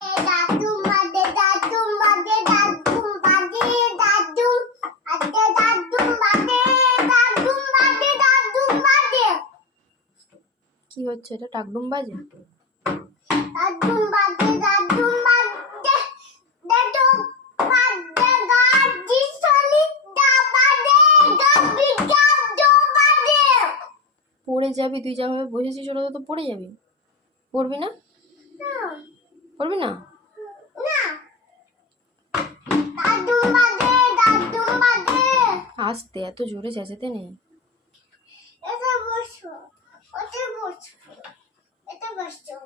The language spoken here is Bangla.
দাদুম বাদে দাদুম বাদে দাদুম বাদে দাদুম আদে দাদুম বাদে দাদুম বাদে দাদুম বাদে। কি হচ্ছে এটা? টাকডুম বাজে? দাদুম বাদে দাদুম বাদে দাদুম বাদে গাজি সলিটা বাদে গাবি গাদুম বাদে। পড়ে যাবি, তুই যেভাবে বসেছিস ওটা তো পড়ে যাবি। পড়বি না? পড়বি না? না দাদুম বাদে দাদুম বাদে। আস্তে, এত জোরে চেঁচাতে নেই। এটা বসো, ওটা বসো, এটা বসো।